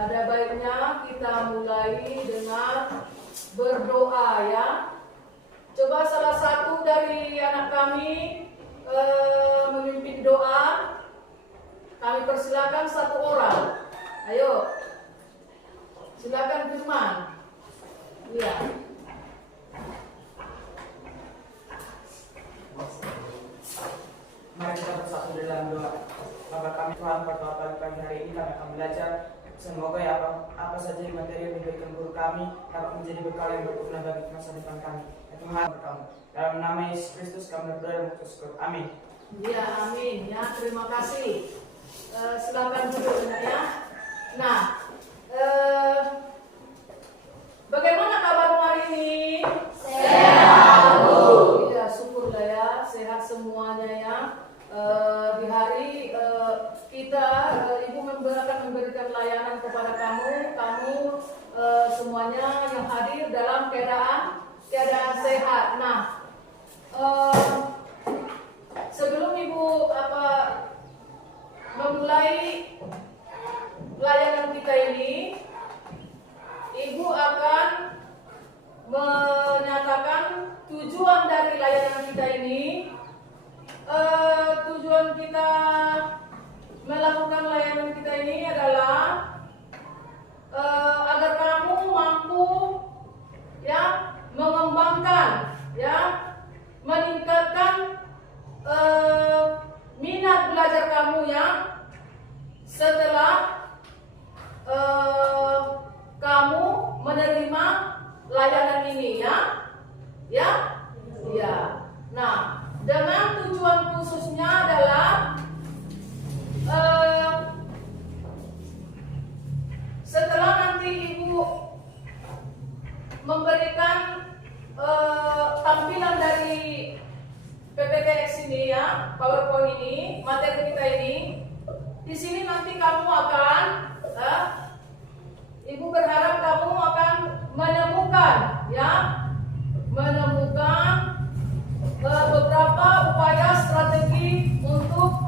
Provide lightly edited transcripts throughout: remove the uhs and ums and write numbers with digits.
Ada baiknya kita mulai dengan berdoa ya. Coba salah satu dari anak kami memimpin doa. Kami persilakan satu orang. Ayo, silakan Firman. Iya. Mari kita bersatu dalam doa. Bapa kami Tuhan, pada pagi hari ini kami akan belajar. Semoga ya apa saja materi yang diberikan guru kami dapat menjadi bekal yang berguna bagi masa depan kami. Ya Tuhan, berkami. Dalam nama Yesus Kristus kami berdoa dan bersyukur. Amin. Iya, amin. Ya, terima kasih. Silakan duduk ya. Nah, bagaimana kabar hari ini? Sehat, Bu. Iya, syukurlah ya, sehat semuanya ya. Di hari kita, Ibu akan memberikan layanan kepada kamu semuanya yang hadir dalam keadaan sehat. Nah, sebelum Ibu memulai layanan kita ini, Ibu akan menyatakan tujuan dari layanan kita ini. Tujuan kita melakukan layanan kita ini adalah agar kamu mampu ya mengembangkan ya meningkatkan minat belajar kamu ya setelah kamu menerima layanan ini ya. Nah, dengan tujuan khususnya adalah setelah nanti Ibu memberikan tampilan dari PPTX ini ya, PowerPoint ini, materi kita ini, di sini nanti kamu akan, Ibu berharap kamu akan menemukan beberapa upaya strategi untuk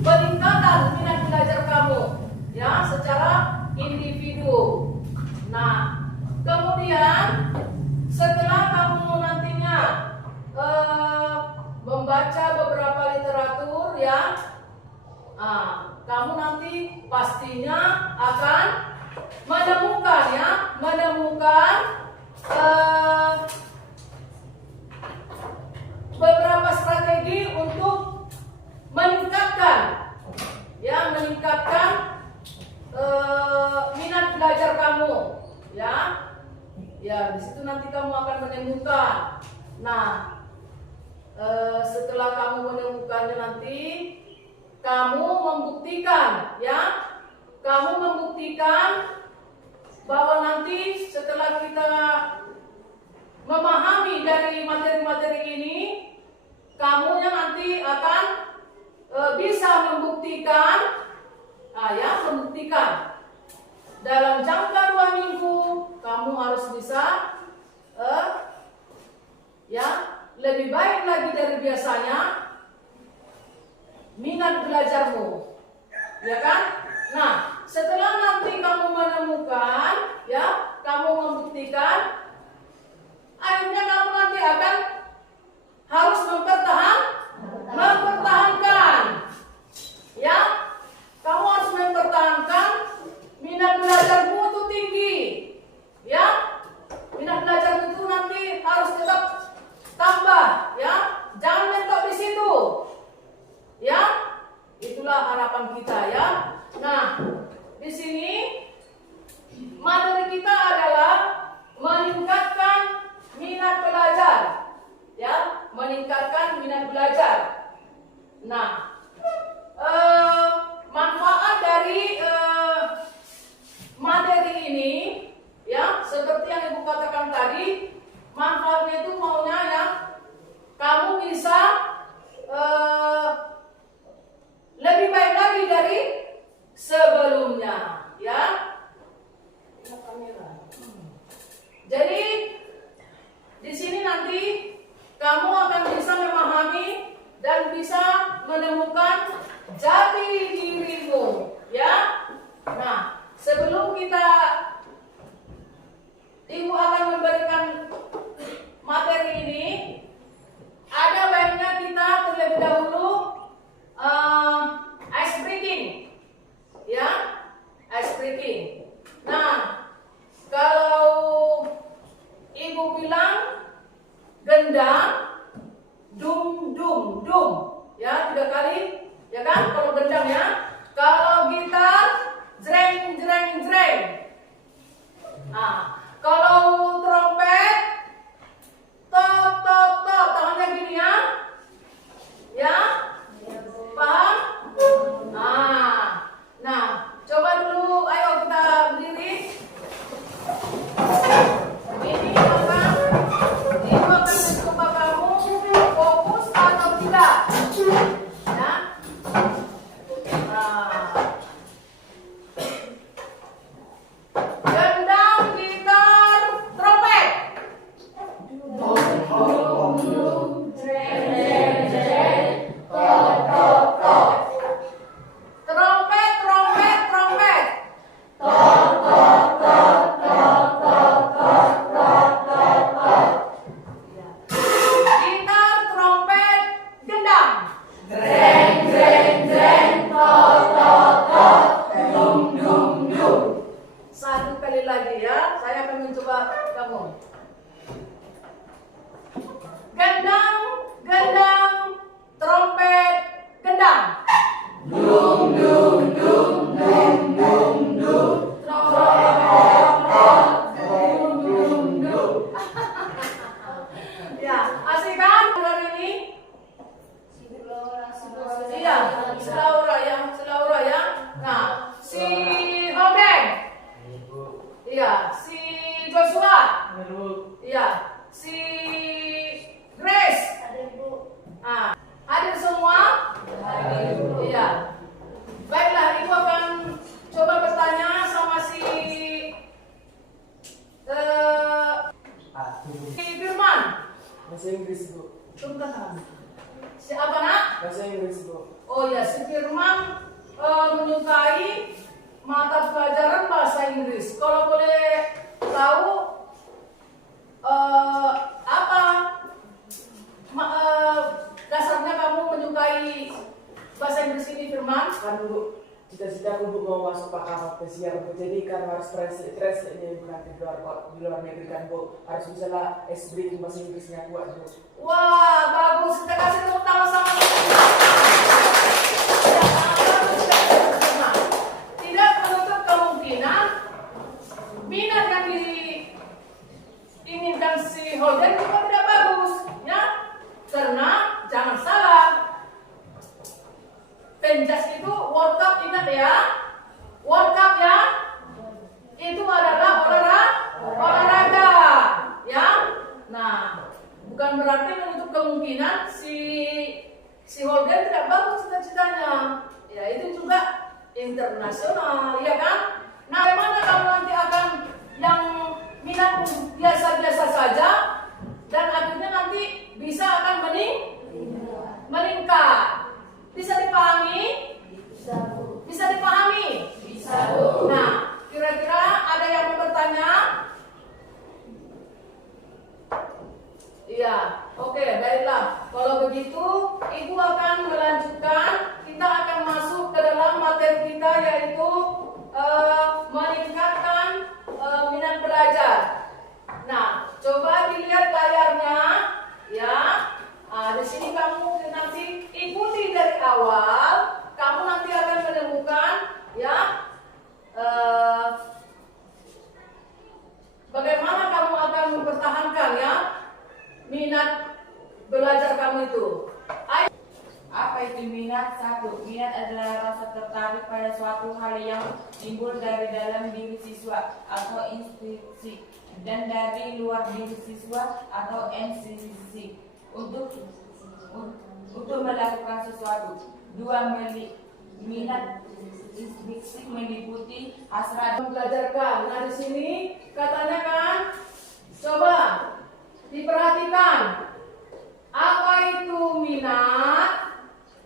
peningkatan minat belajar kamu ya secara individu. Nah, kemudian setelah kamu nantinya membaca beberapa literatur ya, kamu nanti pastinya akan menemukan beberapa strategi untuk meningkatkan minat belajar kamu ya. Di situ nanti kamu akan menemukan. Nah, setelah kamu menemukannya nanti kamu membuktikan bahwa nanti setelah kita memahami dari materi-materi ini, kamunya nanti akan bisa membuktikan dalam jangka 2 minggu kamu harus bisa lebih baik lagi dari biasanya minat belajarmu, ya kan? Nah, setelah nanti kamu menemukan, kamu membuktikan, akhirnya kamu nanti akan harus mempertahankan, ya. Kamu harus mempertahankan minat belajarmu itu tinggi, ya. Minat belajarmu itu nanti harus tetap tambah, ya. Jangan mentok di situ, ya. Itulah harapan kita, ya. Nah, di sini materi kita adalah meningkatkan minat belajar, ya, meningkatkan minat belajar. Nah, manfaat dari materi ini, ya, seperti yang Ibu katakan tadi, manfaatnya itu maunya ya, kamu bisa lebih baik lagi dari sebelumnya, ya. Jadi di sini nanti kamu akan bisa memahami dan bisa menemukan jati dirimu, ya. Nah, mata pelajaran bahasa Inggris. Kalau boleh tahu apa dasarnya kamu menyukai bahasa Inggris ini, Firman? Kan Bu, cita-cita aku Bu mau masuk Fakultas Pesiar Bu. Jadi kan harus translate ini bukan di luar negeri kan Bu. Harus bisa lah S3 bahasa Inggrisnya kuat Bu. Wah, bagus. Kita kasih tepuk tangan sama tidak menutup kemungkinan minat yang diinginkan si Holden juga tidak bagus, ya. Karena jangan salah, penjas itu World Cup, ingat ya, World Cup ya, itu adalah olahraga, ya. Nah, bukan berarti menutup kemungkinan si Holden tidak bagus cita-citanya, ya itu juga internasional, ya kan? Nah, bagaimana kamu nanti akan yang minat biasa-biasa saja dan akhirnya nanti bisa akan meningkat. Bisa dipahami? Bisa, Bu. Bisa dipahami? Bisa, Bu. Nah, kira-kira ada yang mau bertanya? Iya, oke, baiklah. Kalau begitu, Ibu akan melanjutkan. Kita akan masuk ke dalam materi kita, yaitu meningkatkan minat belajar. Nah, coba dilihat layarnya, ya. Di sini kamu nanti ikuti dari awal. Kamu nanti akan menemukan, ya, bagaimana kamu akan mempertahankan, ya, minat belajar kamu itu. Apa itu minat? 1. Minat adalah rasa tertarik pada suatu hal yang timbul dari dalam diri siswa atau institusi dan dari luar diri siswa atau institusi untuk melakukan sesuatu. 2. Minat instruksi meliputi hasrat Belajarkan. Nah, di sini katanya kan, coba diperhatikan. Apa itu minat?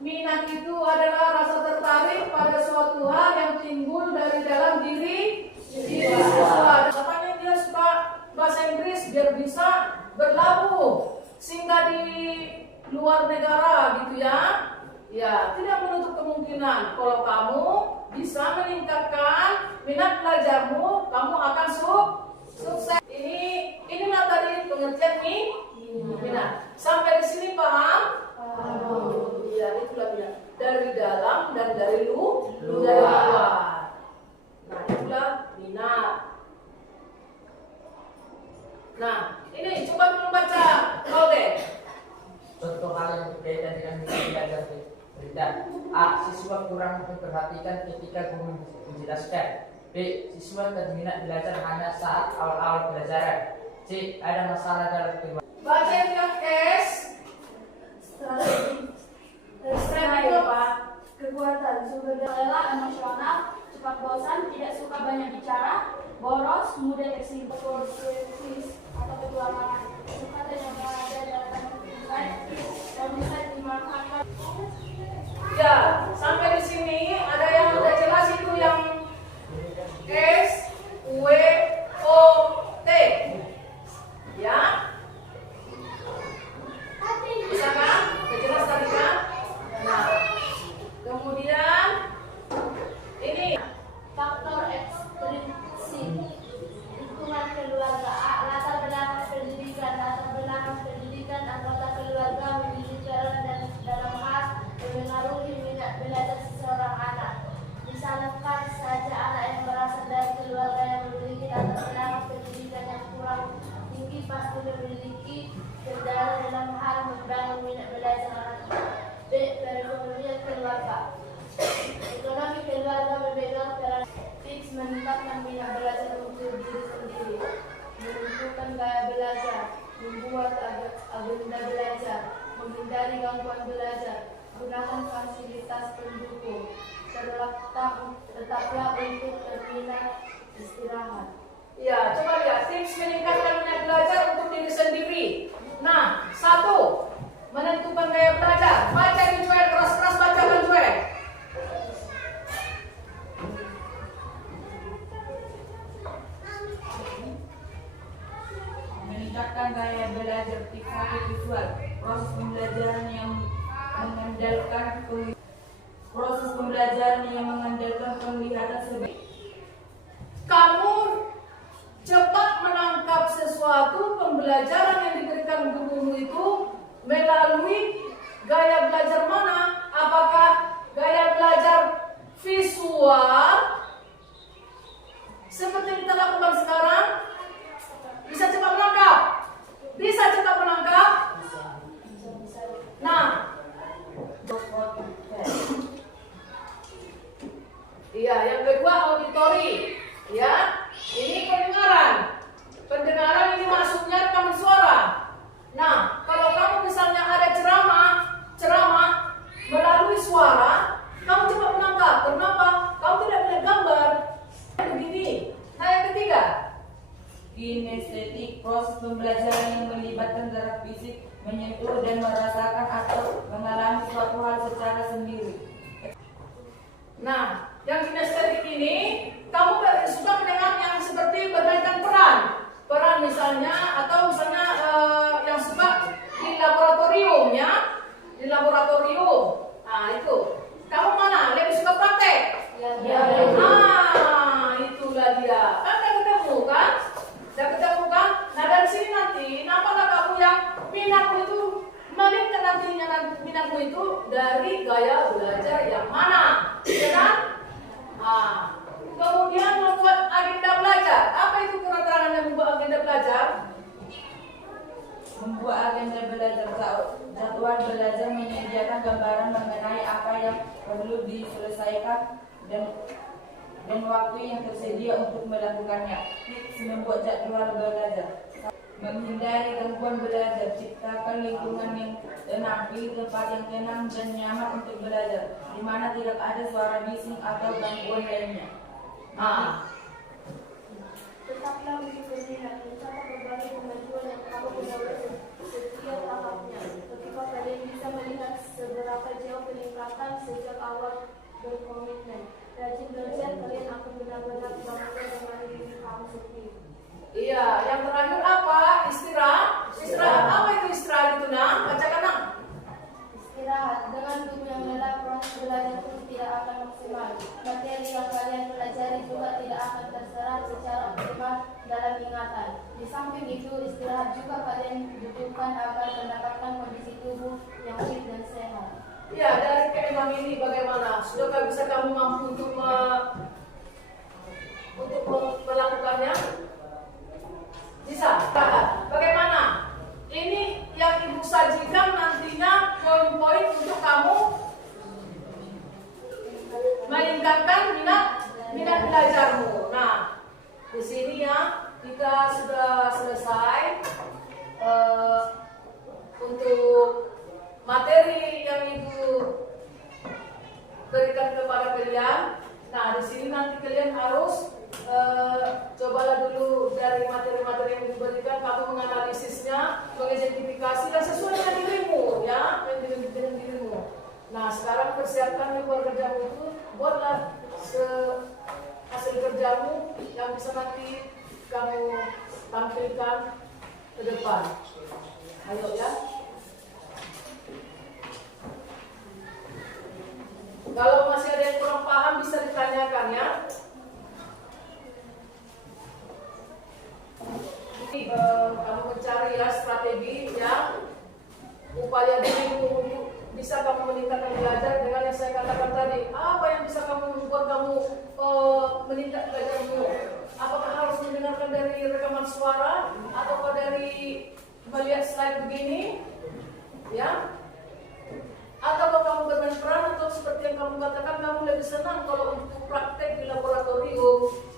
Minat itu adalah rasa tertarik pada suatu hal yang timbul dari dalam diri siswa. Katanya dia suka bahasa Inggris biar bisa berlabuh singgah di luar negara gitu ya. Ya, tidak menutup kemungkinan kalau kamu bisa meningkatkan minat belajarmu, kamu akan sukses. Inilah tadi pengertian minat. Sampai di sini paham? Ya, itulah minat. Dari dalam dan dari luar. Nah, itulah minat. Nah, ini coba dulu baca Holden. Contoh hal yang berkaitan dengan minat belajar berita. A. Siswa kurang memperhatikan ketika guru menjelaskan. B. Siswa terminat belajar hanya saat awal-awal pelajaran. C. Ada masalah dalam kehidupan. Baca yang S. Strategi itu apa? Kekuatan, sumber daya emosional, cepat bosan, tidak suka banyak bicara, boros, mudah tersinggung, atau petualangan, suka dengan belajar dalam kehidupan, dan bisa dimanfaatkan. Ya, sampai di sini ada yang udah jelas itu yang S, W, O, T. Ya? Bisa kan? Udah jelas tadi kan? Nah, kemudian ini Faktor ekstrinsik, lingkungan keluarga. A. Latar belakang pendidikan, anggota keluarga memiliki peran dan dalam hal memengaruhi minat belajar seseorang anak. Misalkan saja anak yang berasal dari keluarga yang memiliki latar belakang pendidikan yang kurang tinggi pasti memiliki kendala dalam hal membangun minat belajar anak. B. Perekonomian keluarga. Ekonomi keluarga memegang peran fix meningkatkan minat belajar untuk diri sendiri, menentukan gaya belajar, membuat agenda belajar, menghindari gangguan belajar, gunakan fasilitas pendukung, tetaplah untuk terminat istirahat. ya, coba lihat tips meningkatkan minat belajar untuk diri sendiri. Nah, 1. Menentukan gaya belajar. Baca di cuek, keras-keras bacakan cuek. meningkatkan gaya belajar visual, proses pembelajaran yang mengandalkan penglihatan sebagai Kamu cepat menangkap sesuatu pembelajaran yang diberikan gurumu itu melalui gaya belajar mana? Apakah gaya belajar visual seperti yang kita lakukan sekarang? Bisa cepat menangkap? Bisa cepat menangkap? Nah, iya, yang kedua auditori, ya. Ini pendengaran. Pendengaran ini maksudnya rekaman suara. Nah, kalau kamu misalnya ada ceramah melalui suara, kamu cepat menangkap. Kenapa? Kamu tidak melihat gambar. Begini. Nah, yang ketiga, kinestetik, proses pembelajaran yang melibatkan gerak fisik, menyentuh dan merasakan atau mengalami suatu hal secara sendiri. nah, yang kinestetik ini, kamu suka mendengar yang seperti berkaitan peran misalnya, atau misalnya yang suka di laboratorium, ya, di laboratorium. Nah, itu. Kamu mana? Lebih suka praktek? Ya. Ah, itulah dia. Kan udah ketemu kan? Nah, dari sini nanti, nampaklah kamu yang minatmu itu meningkat nantinya, minatmu itu dari gaya belajar yang mana, ya kan? Nah, kemudian membuat agenda belajar. Apa itu keterangan yang membuat agenda belajar? Membuat agenda belajar, jadwal belajar menyediakan gambaran mengenai apa yang perlu diselesaikan dan waktu yang tersedia untuk melakukannya. Tips membuat jadwal belajar. Menghindari gangguan belajar, ciptakan lingkungan yang tenang, pilih tempat yang tenang dan nyaman untuk belajar, di mana tidak ada suara bising atau gangguan lainnya. Tetaplah berminat, mencapai berbagai kemajuan yang kamu peroleh setiap tahapnya. Ketika kalian bisa melihat seberapa jauh peningkatan sejak awal berkomitmen, rajin belajar, kalian akan benar-benar bangga dengan diri kamu sendiri. Iya, yang terakhir apa? Istirahat. Istirahat apa itu istirahat itu, Nak? Bacakan, Nak. Istirahat. Dengan tubuh yang lelah, proses belajar pun tidak akan maksimal. Materi yang kalian pelajari juga tidak akan terserap secara optimal dalam ingatan. Di samping itu, istirahat juga kalian butuhkan agar mendapatkan kondisi tubuh yang fit dan sehat. Iya, dari keimbang ini bagaimana? Sudahkah bisa kamu mampu untuk melakukannya? Bisa. Bagaimana? Ini yang Ibu sajikan nantinya poin-poin untuk kamu meningkatkan minat belajarmu. Nah, di sini ya kita sudah selesai untuk materi yang Ibu berikan kepada kalian. Nah, di sini nanti kalian harus cobalah dulu dari materi-materi yang diberikan, kamu menganalisisnya, mengidentifikasi dan sesuai dengan dirimu, ya, dengan dirimu. Nah, sekarang persiapkan keluar kerjamu itu, buatlah hasil kerjamu yang bisa nanti kamu tampilkan ke depan. Ayo ya. Kalau masih ada yang kurang paham bisa ditanyakan ya. Kamu mencari ya strategi ya, upaya dirimu untuk bisa kamu meningkatkan belajar dengan yang saya katakan tadi. Apa yang bisa kamu membuat kamu meningkat belajarmu? Apakah harus mendengarkan dari rekaman suara ataukah dari melihat slide begini ya? Atau kamu bermain peran, atau seperti yang kamu katakan kamu lebih senang kalau untuk praktek di laboratorium.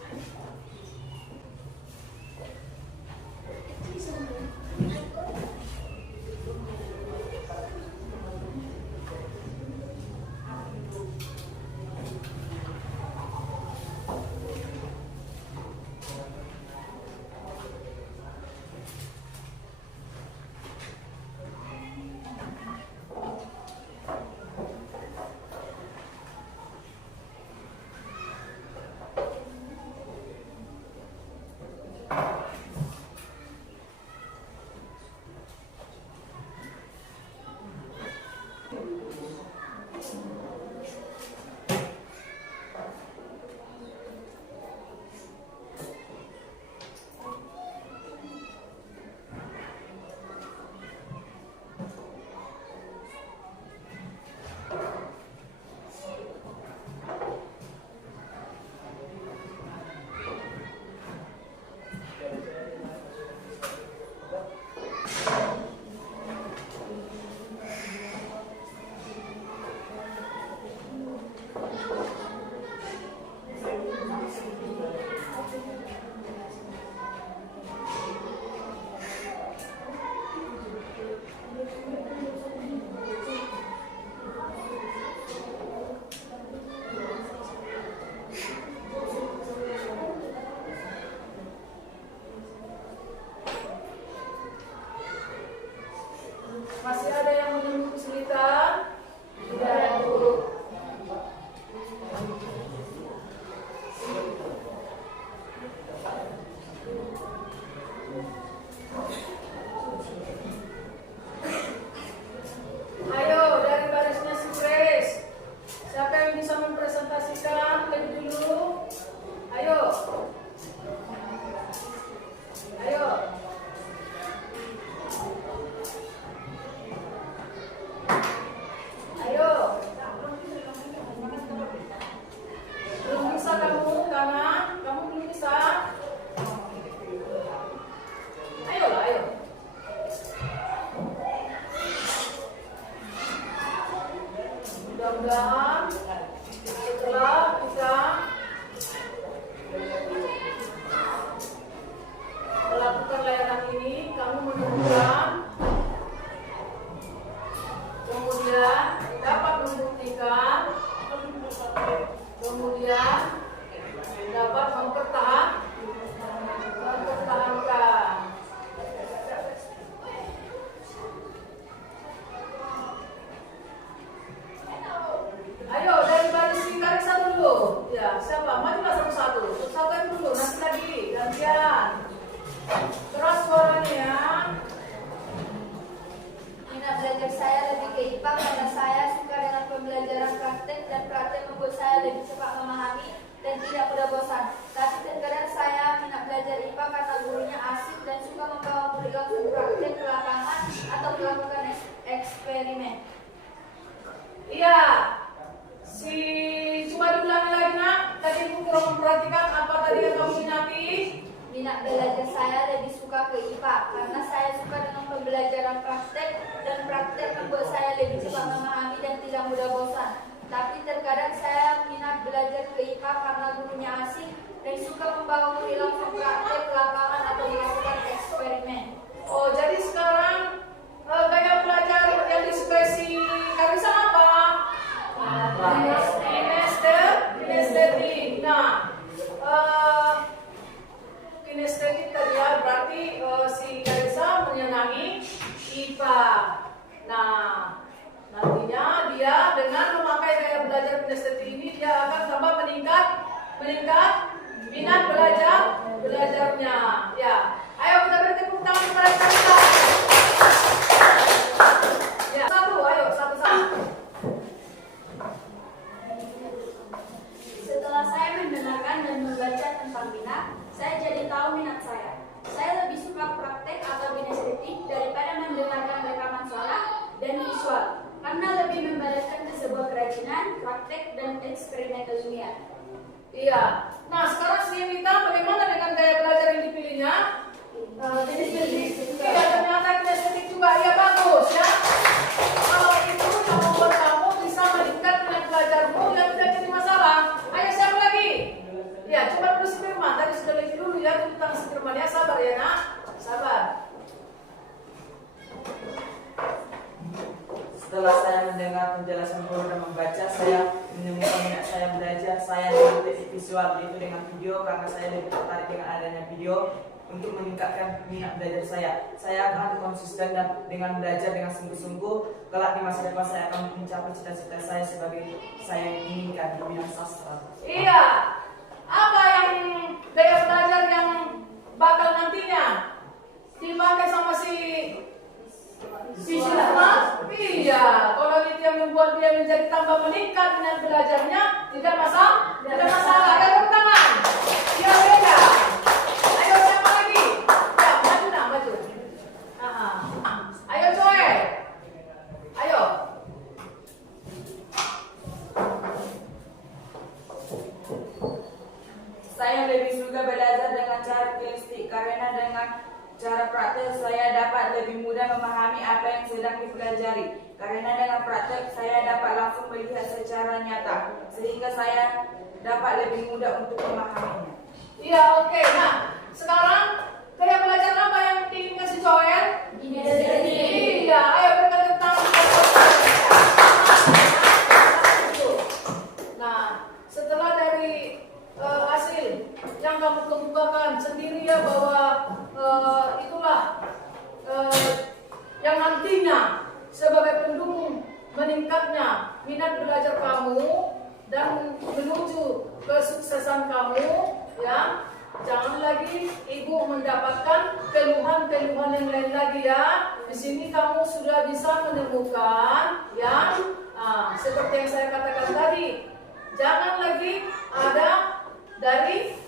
majulah satu-satu. Satu dulu, nanti lagi gantian. Keras suaranya ya. Minat belajar saya lebih ke IPA karena saya suka dengan pembelajaran praktek dan praktek membuat saya lebih cepat memahami dan tidak mudah bosan. Tapi terkadang saya minat belajar IPA karena gurunya asik dan suka membawa murid langsung praktek ke lapangan atau melakukan eksperimen. Iya. Coba diulangi lagi nak. Tadi ibu kurang memperhatikan apa tadi yang kamu minati. Minat belajar saya lebih suka ke IPA karena saya suka dengan pembelajaran praktek dan praktek membuat saya lebih cepat memahami dan tidak mudah bosan. Tapi terkadang saya minat belajar ke IPA karena gurunya asik dan suka membawa murid langsung praktek ke lapangan atau melakukan eksperimen. Oh, jadi sekarang gaya belajar yang disukai si Karisa apa? Kinestetik. Nah, kinestetik tadi ya, berarti si Karisa menyenangi IPA. Nah, nantinya dia dengan memakai gaya belajar kinestetik ini dia akan tambah meningkat minat belajarnya. Ya, ayo kita beri tepuk tangan kepada Karisa. Ya, satu. Setelah saya mendengarkan dan membaca tentang minat, saya jadi tahu minat saya. Saya lebih suka praktek atau kinestetik daripada mendengarkan rekaman suara dan visual, karena lebih membalaskan ke sebuah kerajinan, praktek, dan eksperimen ilmiah. Iya. Nah, sekarang si Rita bagaimana dengan gaya belajar yang dipilihnya? Iya, ternyata kinestetik juga. Iya, bagus ya. Kalau itu yang membuat kamu bisa meningkat minat belajarmu, ya tidak jadi masalah. Ayo, siapa lagi? Ya, coba dulu si Firman. Tadi sudah lagi dulu ya tentang si Firman ya. Sabar ya nak. Sabar. Setelah saya mendengar penjelasan guru dan membaca, saya menemukan minat saya belajar. Saya dengan teknik visual, yaitu dengan video, karena saya lebih tertarik dengan adanya video untuk meningkatkan minat belajar saya. Saya akan konsisten dan dengan belajar dengan sungguh-sungguh. Kelak di masa depan saya akan mencapai cita-cita saya sebagai saya yang inginkan di bidang sastra. Iya. Apa yang gaya belajar yang bakal nantinya dipakai sama si Firman? Iya. Kalau itu yang membuat dia menjadi tambah meningkat minat belajarnya, tidak masalah. Ayo tepuk tangan. Iya, beda. Ayo siapa lagi? Ya, maju. Ayo Joy. Ayo. Saya lebih suka belajar dengan cara kinestetik karena dengan cara praktek saya dapat lebih mudah memahami apa yang sedang dipelajari. Karena dengan praktek saya dapat langsung melihat secara nyata, sehingga saya dapat lebih mudah untuk memahaminya. Iya, oke. Nah, sekarang gaya belajar apa yang ingin kasih Joel? Iya, ayo kita tentang. Nah, setelah dari hasil yang kamu kemukakan sendiri ya bahwa itulah yang nantinya sebagai pendukung meningkatnya minat belajar kamu dan menuju kesuksesan kamu, ya. Jangan lagi ibu mendapatkan keluhan-keluhan yang lain lagi ya. Di sini kamu sudah bisa menemukan ya, seperti yang saya katakan tadi. Jangan lagi ada dari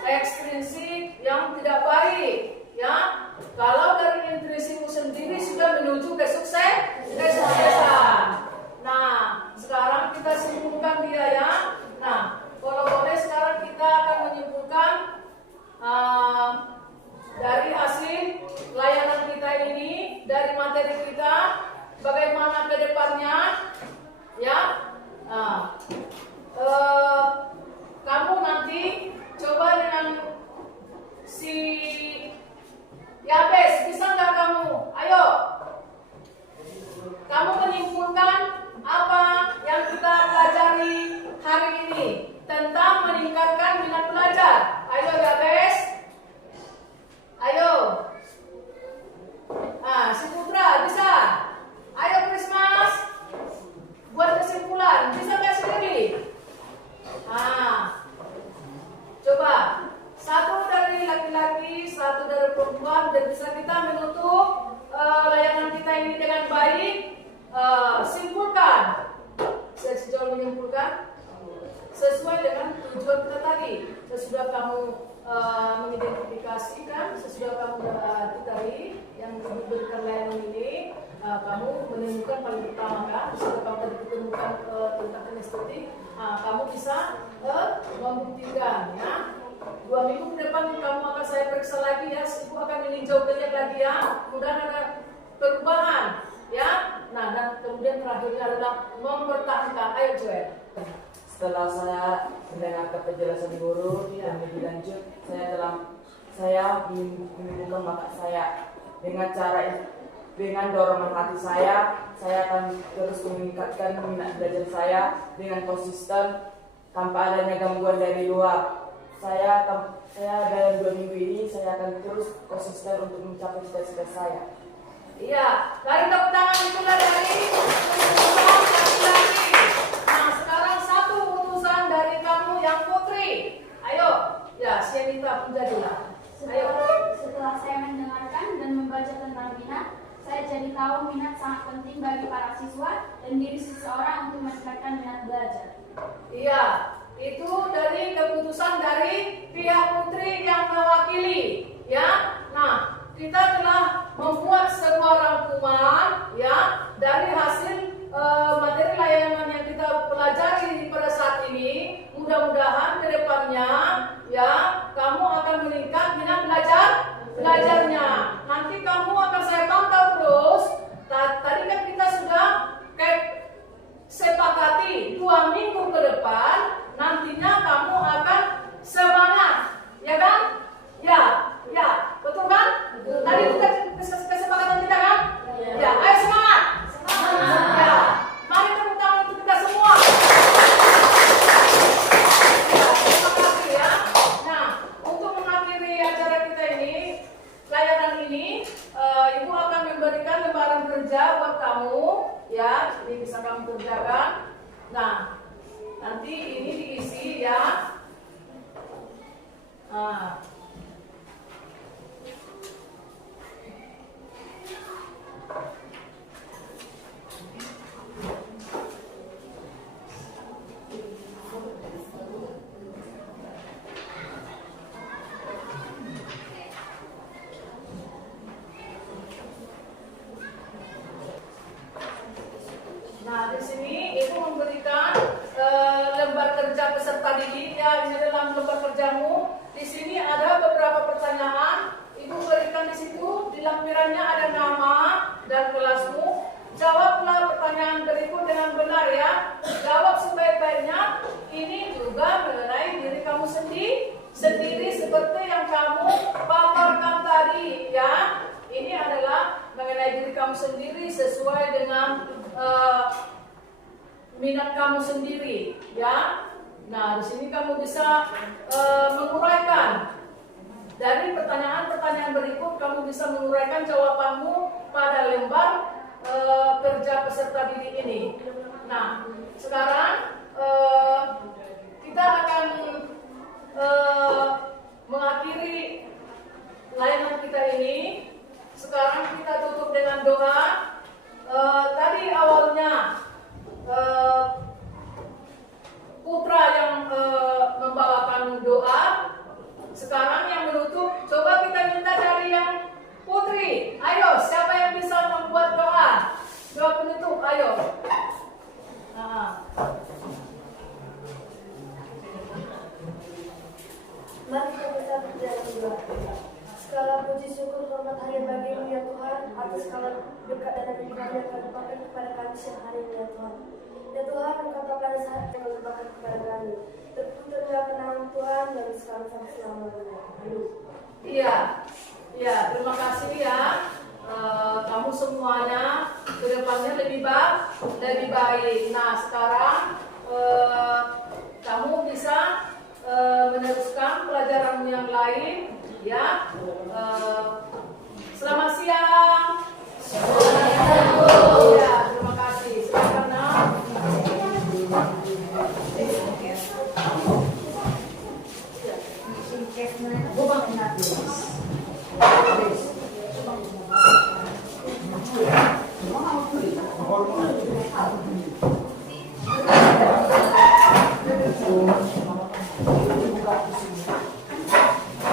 ekstrinsik yang tidak baik ya. Kalau dari intrinsikmu sendiri sudah menuju kesuksesan. Nah, sekarang kita simpulkan dia ya. Nah, kalau boleh sekarang kita akan menyimpulkan dari hasil layanan kita ini, dari materi kita, bagaimana ke depannya ya. Kamu tujuan kita tadi. Sesudah kamu mengidentifikasikan, sesudah kamu tadi yang diberikan layanan ini, kamu menemukan paling pertama kan, sesudah kamu tadi menemukan tentang kinestetik, kamu bisa membuktikan ya. 2 minggu ke depan kamu akan saya periksa lagi ya, ibu akan meninjau kalian lagi ya, mudah-mudahan ada perubahan ya. Nah, dan kemudian terakhirnya adalah mempertahankan. Ayo Joel. Setelah saya mendengarkan penjelasan guru dan lebih lanjut, saya menemukan bakat saya dengan dorongan hati saya akan terus meningkatkan minat belajar saya dengan konsisten tanpa adanya gangguan dari luar. Saya dalam 2 minggu ini saya akan terus konsisten untuk mencapai cita-cita saya. Iya, dari tepuk tangan itulah dari keputusan laki-laki. Nah, sekarang satu keputusan dari kamu yang putri. Ayo, ya, Sianita menjadilah. Ayo. Setelah saya mendengarkan dan membaca tentang minat, saya jadi tahu minat sangat penting bagi para siswa dan diri seseorang untuk meningkatkan minat belajar. Iya, itu dari keputusan dari pihak putri yang mewakili, ya. Nah, kita telah membuat sebuah rangkuman, ya, dari hasil materi layanan yang kita pelajari pada saat ini. Mudah-mudahan ke depannya, ya, kamu akan meningkat minat belajarnya. Nanti kamu akan saya pantau terus. Tadi kan kita sudah sepakati 2 minggu ke depan, nantinya kamu akan semangat, ya kan? Ya, betul kan? Tadi kita kesepakatan kita kan? Ya, ayo semangat. Ya, mari tepuk tangan untuk kita semua. Ya, terima kasih ya. Nah, untuk mengakhiri acara kita ini, layanan ini, Ibu akan memberikan lembaran kerja buat kamu, ya. Ini bisa kamu kerjakan. Nah, nanti ini diisi ya. Nah, di sini Ibu memberikan lembar kerja peserta didik ya. Ini dalam lembar kerjamu. Di sini ada beberapa pertanyaan. Ibu berikan di situ. Di lampirannya ada nama dan kelasmu. Jawablah pertanyaan berikut dengan benar ya. Jawab sebaik-baiknya. Ini juga mengenai diri kamu sendiri seperti yang kamu paparkan tadi ya. Ini adalah mengenai diri kamu sendiri sesuai dengan minat kamu sendiri, ya. Nah, di sini kamu bisa menguraikan dari pertanyaan-pertanyaan berikut. Kamu bisa menguraikan jawabanmu pada lembar kerja peserta didik ini. Nah, sekarang kita akan mengakhiri layanan kita ini. Sekarang kita tutup dengan doa. Tadi awalnya putra yang membawakan doa. Sekarang yang menutup, coba kita minta dari yang putri. Ayo, siapa yang bisa membuat doa? Doa penutup, ayo. Mari kita berdoa. Segala puji syukur hormat hanya bagi-Mu ya Tuhan, atas segala berkat dan anugerah yang Kau limpahkan kepada kami siang hari ini ya Tuhan. Ya Tuhan, Engkau tahu pada saat yang Kau limpahkan kepada kami. Terpujilah nama Tuhan dari sekarang sampai selamanya. Iya, terima kasih ya. Kamu semuanya kedepannya lebih baik. Nah, sekarang kamu bisa meneruskan pelajaran yang lain. Ya, selamat siang. Ya, terima kasih. Silakan Nak. Mau